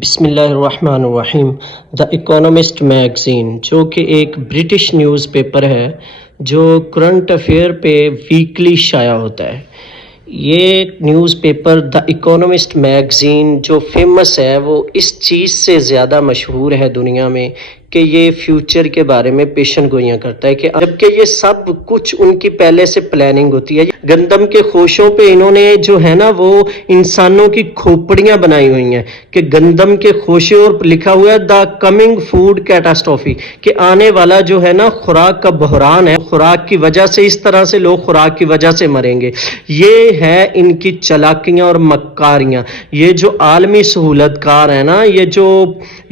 بسم اللہ الرحمن الرحیم۔ دا اکونومسٹ میگزین جو کہ ایک برٹش نیوز پیپر ہے جو کرنٹ افیئر پہ ویکلی شائع ہوتا ہے۔ یہ نیوز پیپر دا اکونومسٹ میگزین جو فیمس ہے وہ اس چیز سے زیادہ مشہور ہے دنیا میں کہ یہ فیوچر کے بارے میں پیشن گوئیاں کرتا ہے، کہ جبکہ یہ سب کچھ ان کی پہلے سے پلاننگ ہوتی ہے۔ گندم کے خوشوں پہ انہوں نے جو ہے نا وہ انسانوں کی کھوپڑیاں بنائی ہوئی ہیں کہ گندم کے خوشے، اور لکھا ہوا ہے دا کمنگ فوڈ کیٹاسٹروفی، کہ آنے والا جو ہے نا خوراک کا بحران ہے، خوراک کی وجہ سے اس طرح سے لوگ خوراک کی وجہ سے مریں گے۔ یہ ہے ان کی چلاکیاں اور مکاریاں۔ یہ جو عالمی سہولت کار ہیں نا، یہ جو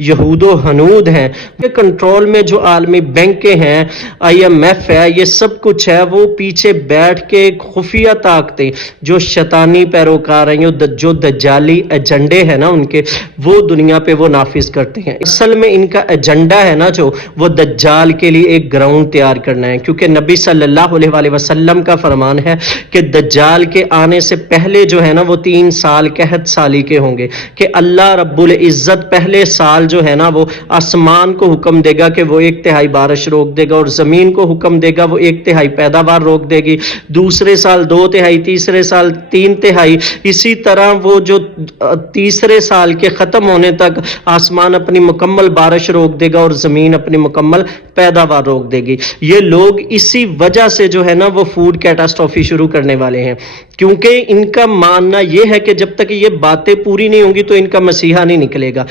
یہود و ہنود ہیں، یہ کنٹرول میں جو عالمی بینکیں ہیں، IMF ہے، یہ سب کچھ ہے، وہ پیچھے بیٹھ کے خفیہ طاقتیں جو شیطانی پیروکار ہیں، جو دجالی ایجنڈے ہیں نا ان کے، وہ دنیا پہ وہ نافذ کرتے ہیں۔ اصل میں ان کا ایجنڈا ہے نا جو، وہ دجال کے لیے ایک گراؤنڈ تیار کرنا ہے، کیونکہ نبی صلی اللہ علیہ وسلم کا فرمان ہے کہ دجال کے آنے سے پہلے جو ہے نا وہ 3 سال قحط سالی کے ہوں گے، کہ اللہ رب العزت پہلے سال جو ہے نا وہ آسمان کو حکم دے گا کہ وہ 1/3 بارش روک دے گا، اور زمین کو حکم دے گا وہ 1/3 پیداوار روک دے گی، دوسرے سال 2/3، تیسرے سال 3/3، اسی طرح وہ جو تیسرے سال کے ختم ہونے تک آسمان اپنی مکمل بارش روک دے گا اور زمین اپنی مکمل پیداوار روک دے گی۔ یہ لوگ اسی وجہ سے جو ہے نا وہ فوڈ کیٹاسٹروفی شروع کرنے والے ہیں، کیونکہ ان کا ماننا یہ ہے کہ جب تک یہ باتیں پوری نہیں ہوں گی تو ان کا مسیحا نہیں نکلے گا۔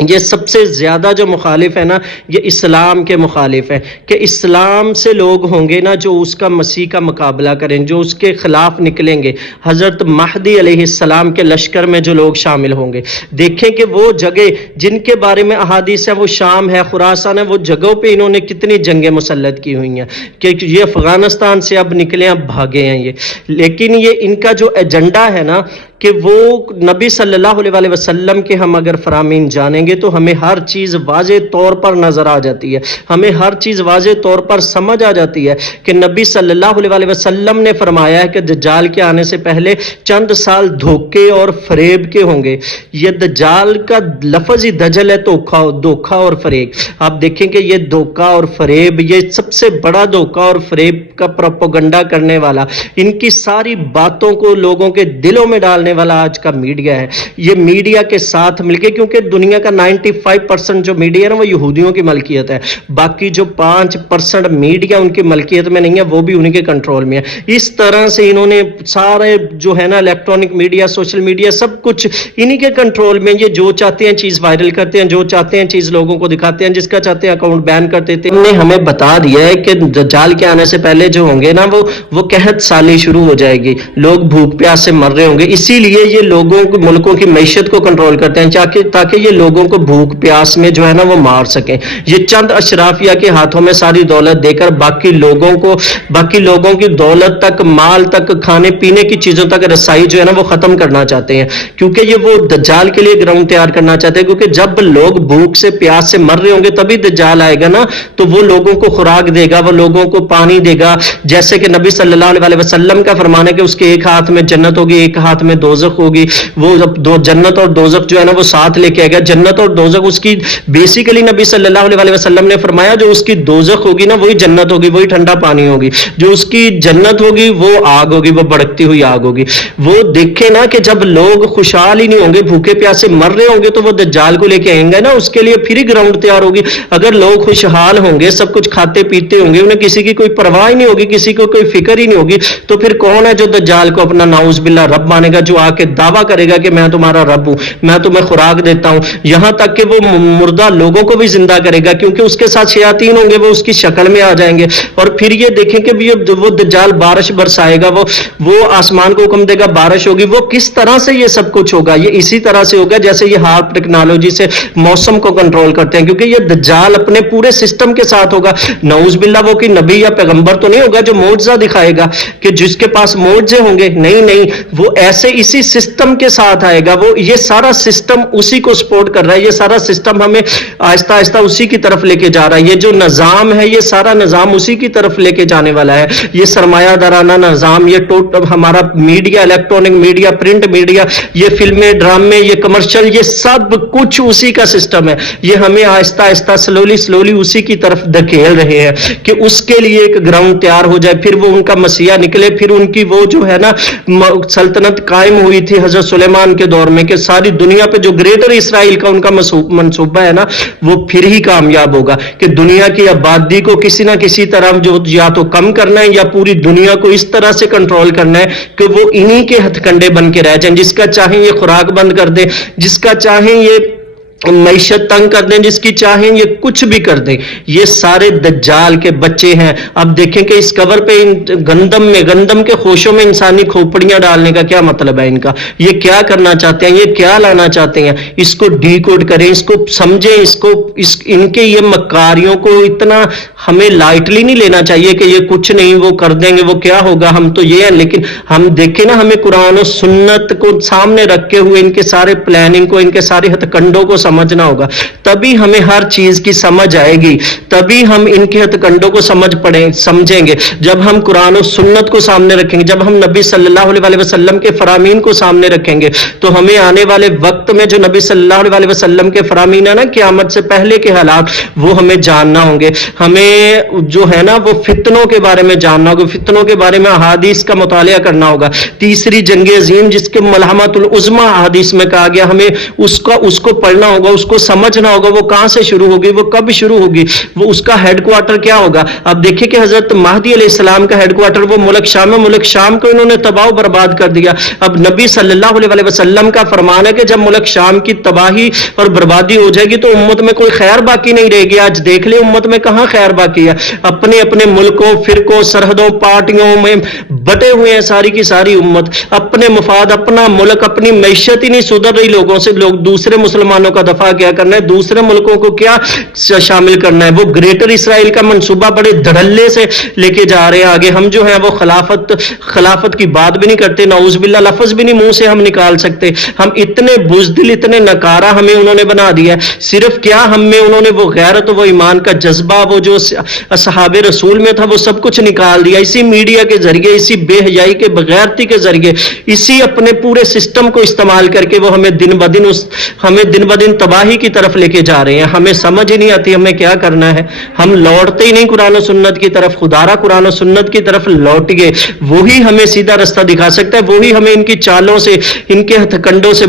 یہ سب سے زیادہ جو مخالف ہے نا، یہ اسلام کے مخالف ہے، کہ اسلام سے لوگ ہوں گے نا جو اس کا مسیح کا مقابلہ کریں، جو اس کے خلاف نکلیں گے۔ حضرت مہدی علیہ السلام کے لشکر میں جو لوگ شامل ہوں گے، دیکھیں کہ وہ جگہ جن کے بارے میں احادیث ہے، وہ شام ہے، خراسان ہے، وہ جگہوں پہ انہوں نے کتنی جنگیں مسلط کی ہوئی ہیں، کہ یہ افغانستان سے اب نکلے، اب بھاگے ہیں یہ۔ لیکن یہ ان کا جو ایجنڈا ہے نا، کہ وہ نبی صلی اللہ علیہ وسلم کے ہم اگر فرامین جانیں گے تو ہمیں ہر چیز واضح طور پر نظر آ جاتی ہے، ہمیں ہر چیز واضح طور پر سمجھ آ جاتی ہے کہ نبی صلی اللہ علیہ وسلم نے فرمایا ہے کہ دجال کے آنے سے پہلے چند سال دھوکے اور فریب کے ہوں گے۔ یہ دجال کا لفظ ہی دجل ہے، دھوکا اور فریب۔ آپ دیکھیں کہ یہ دھوکا اور فریب، یہ سب سے بڑا دھوکا اور فریب کا پروپیگنڈا کرنے والا، ان کی ساری باتوں کو لوگوں کے دلوں میں ڈالنے والا آج کا میڈیا ہے۔ یہ میڈیا کے ساتھ مل کے، کیونکہ دنیا کا 95% جو میڈیا ہے نا وہ یہودیوں کی ملکیت ہے، باقی جو 5% میڈیا ان کی ملکیت میں نہیں ہے وہ بھی انہی کے کنٹرول میں ہے۔ اس طرح سے انہوں نے سارے جو ہے نا الیکٹرانک میڈیا، سوشل میڈیا، سب کچھ انہی کے کنٹرول میں۔ یہ جو چاہتے ہیں چیز وائرل کرتے ہیں، جو چاہتے ہیں چیز لوگوں کو دکھاتے ہیں، جس کا چاہتے ہیں اکاؤنٹ بین کر دیتے ہیں۔ انہوں نے ہمیں بتا دیا ہے کہ دجال کے آنے سے پہلے جو ہوں گے نا وہ قحط سالی شروع ہو جائے گی، لوگ بھوک پیاس سے مر رہے ہوں گے۔ اسی لیے یہ لوگوں کو، ملکوں کی معیشت کو کنٹرول کرتے ہیں تاکہ یہ لوگوں کو بھوک پیاس میں جو ہے نا وہ مار سکیں۔ یہ چند اشرافیہ کے ہاتھوں میں ساری دولت دے کر باقی لوگوں کی دولت تک، مال تک، کھانے پینے کی چیزوں تک رسائی جو ہے نا وہ ختم کرنا چاہتے ہیں، کیونکہ یہ وہ دجال کے لیے گراؤنڈ تیار کرنا چاہتے ہیں۔ کیونکہ جب لوگ بھوک سے پیاس سے مر رہے ہوں گے تبھی دجال آئے گا نا، تو وہ لوگوں کو خوراک دے گا، وہ لوگوں کو پانی دے گا، جیسے کہ نبی صلی اللہ علیہ وسلم کا فرمان ہے کہ اس کے ایک ہاتھ میں جنت ہوگی، ایک ہاتھ میں دوزخ ہوگی۔ وہ جب جنت اور دوزخ جو ہے نا وہ ساتھ لے کے آئے گا۔ جنت اور دوزخ اس کی بیسیکلی نبی صلی اللہ علیہ وسلم نے فرمایا جو اس کی دوزخ ہوگی نا وہی جنت ہوگی، وہی ٹھنڈا پانی ہوگی، جو اس کی جنت ہوگی وہ آگ ہوگی، وہ بھڑکتی ہوئی آگ ہوگی۔ وہ دیکھیں نا کہ جب لوگ خوشحال ہی نہیں ہوں گے، بھوکے پیاسے مر رہے ہوں گے، تو وہ دجال کو لے کے آئیں گے نا، اس کے لیے پھر ہی گراؤنڈ تیار ہوگی۔ اگر لوگ خوشحال ہوں گے، سب کچھ کھاتے پیتے ہوں گے، انہیں کسی کی کوئی پرواہ ہی نہیں ہوگی، کسی کو کوئی فکر ہی نہیں ہوگی، تو پھر کون ہے جو دجال کو اپنا نعوذ باللہ رب مانے گا، جو آ کے دعویٰ کرے گا کہ میں تمہارا رب ہوں، میں تمہیں خوراک دیتا ہوں، یہاں تک کہ وہ مردہ لوگوں کو بھی زندہ کرے گا، کیونکہ اس کے ساتھ شیاطین ہوں گے، وہ اس کی شکل میں آ جائیں گے۔ اور پھر یہ دیکھیں کہ وہ دجال بارش برسائے گا، وہ آسمان کو حکم دے گا بارش ہوگی۔ وہ کس طرح سے یہ سب کچھ ہوگا؟ یہ اسی طرح سے ہوگا جیسے یہ ہارپ ٹیکنالوجی سے موسم کو کنٹرول کرتے ہیں، کیونکہ یہ دجال اپنے پورے سسٹم کے ساتھ ہوگا۔ نعوذ باللہ وہ کوئی نبی یا پیغمبر تو نہیں ہوگا جو معجزہ دکھائے گا، کہ جس کے پاس معجزے ہوں گے، نہیں، وہ ایسے اسی سسٹم کے ساتھ آئے گا، وہ یہ سارا سسٹم اسی کو سپورٹ کر کر رہا ہے, یہ سارا سسٹم ہمیں آہستہ آہستہ اسی کی طرف لے کے جا رہا ہے. یہ جو نظام ہے یہ سارا نظام اسی کی طرف لے کے جانے والا ہے. یہ سرمایہ دارانہ نظام, یہ ہمارا media, electronic media, print media, یہ فلمیں, ڈرامے, یہ کمرشل, یہ سب کچھ اسی کا سسٹم ہے. یہ ہمیں آہستہ آہستہ سلولی اسی کی طرف دھکیل رہے ہیں کہ اس کے لیے ایک گراؤنڈ تیار ہو جائے, پھر وہ ان کا مسیح نکلے, پھر ان کی وہ جو ہے نا سلطنت قائم ہوئی تھی حضرت سلیمان کے دور میں, کہ ساری دنیا پہ جو گریٹر اسرائیل کا ان کا منصوبہ ہے نا وہ پھر ہی کامیاب ہوگا, کہ دنیا کی آبادی کو کسی نہ کسی طرح جو یا تو کم کرنا ہے یا پوری دنیا کو اس طرح سے کنٹرول کرنا ہے کہ وہ انہی کے ہتھ کنڈے بن کے رہ جائیں. جس کا چاہیں یہ خوراک بند کر دیں, جس کا چاہیں یہ معیشت تنگ کر دیں, جس کی چاہیں یہ کچھ بھی کر دیں. یہ سارے دجال کے بچے ہیں. اب دیکھیں کہ اس کور پہ گندم کے خوشوں میں انسانی کھوپڑیاں ڈالنے کا کیا مطلب ہے ان کا, یہ کیا کرنا چاہتے ہیں, یہ کیا لانا چاہتے ہیں. اس کو ڈی کوڈ کریں, اس کو سمجھیں, ان کے یہ مکاریوں کو اتنا ہمیں لائٹلی نہیں لینا چاہیے کہ یہ کچھ نہیں وہ کر دیں گے, وہ کیا ہوگا, ہم تو یہ ہیں. لیکن ہم دیکھیں نا, ہمیں قرآن و سنت کو سامنے رکھے ہوئے ان کے سارے پلاننگ کو, ان کے سارے ہتھ کنڈوں کو سمجھنا ہوگا, تبھی ہمیں ہر چیز کی سمجھ آئے گی, تبھی ہم ان کے ہتھ کنڈوں کو سمجھیں گے. جب ہم قرآن و سنت کو سامنے رکھیں گے, جب ہم نبی صلی اللہ علیہ وسلم کے فرامین کو سامنے رکھیں گے, تو ہمیں آنے والے وقت میں جو نبی صلی اللہ علیہ وسلم کے فرامین ہے نا, قیامت سے پہلے کے حالات, وہ ہمیں جاننا ہوں گے. ہمیں جو ہے نا وہ فتنوں کے بارے میں جاننا ہوگا, فتنوں کے بارے میں احادیث کا مطالعہ کرنا ہوگا. تیسری جنگ عظیم جس کے ملحمۃ العظمی احادیث میں کہا گیا, ہمیں اس کو پڑھنا ہوگا, اس کو سمجھنا ہوگا, وہ کہاں سے شروع ہوگی, وہ کب شروع ہوگی, وہ اس کا ہیڈ کوارٹر کیا ہوگا. اب دیکھیں کہ حضرت مہدی علیہ السلام کا ہیڈ کوارٹر وہ ملک شام ہے, ملک شام کو انہوں نے تباہ و برباد کر دیا. اب نبی صلی اللہ علیہ وسلم کا فرمان ہے کہ جب ملک شام کی تباہی اور بربادی ہو جائے گی تو امت میں کوئی خیر باقی نہیں رہے گی. آج دیکھ لیں امت میں کہاں خیر باقی ہے, اپنے اپنے ملکوں, فرقوں, سرحدوں, پارٹیوں میں بٹے ہوئے ہیں ساری کی ساری امت. اپنے مفاد, اپنا ملک, اپنی معیشت ہی نہیں سدھر رہی لوگوں سے. لوگ دوسرے مسلمانوں کا دفاع کیا کرنا ہے, دوسرے ملکوں کو کیا شامل کرنا ہے. وہ گریٹر اسرائیل کا منصوبہ بڑے دھڑلے سے لے کے جا رہے ہیں آگے. ہم جو ہیں وہ خلافت کی بات بھی نہیں کرتے, نعوذ باللہ لفظ بھی نہیں منہ سے ہم نکال سکتے. ہم اتنے بزدل, اتنے نکارا ہمیں انہوں نے بنا دیا ہے. صرف کیا ہم میں انہوں نے وہ غیرت, وہ ایمان کا جذبہ, وہ جو اصحاب رسول میں تھا, وہ سب کچھ نکال دیا اسی میڈیا کے ذریعے, اسی بے حیائی کے بغیرتی کے ذریعے, اسی اپنے پورے سسٹم کو استعمال کر کے وہ ہمیں دن بدن تباہی کی طرف لے کے جا رہے ہیں. ہمیں سمجھ ہی نہیں آتی ہمیں کیا کرنا ہے. ہم لوٹتے ہی نہیں قرآن و سنت کی طرف. خدا را قرآن و سنت کی طرف لوٹ گئے, وہی ہمیں سیدھا رستہ دکھا سکتا ہے, وہی ہمیں ان کی چالوں سے, ان کے ہتھ کنڈوں سے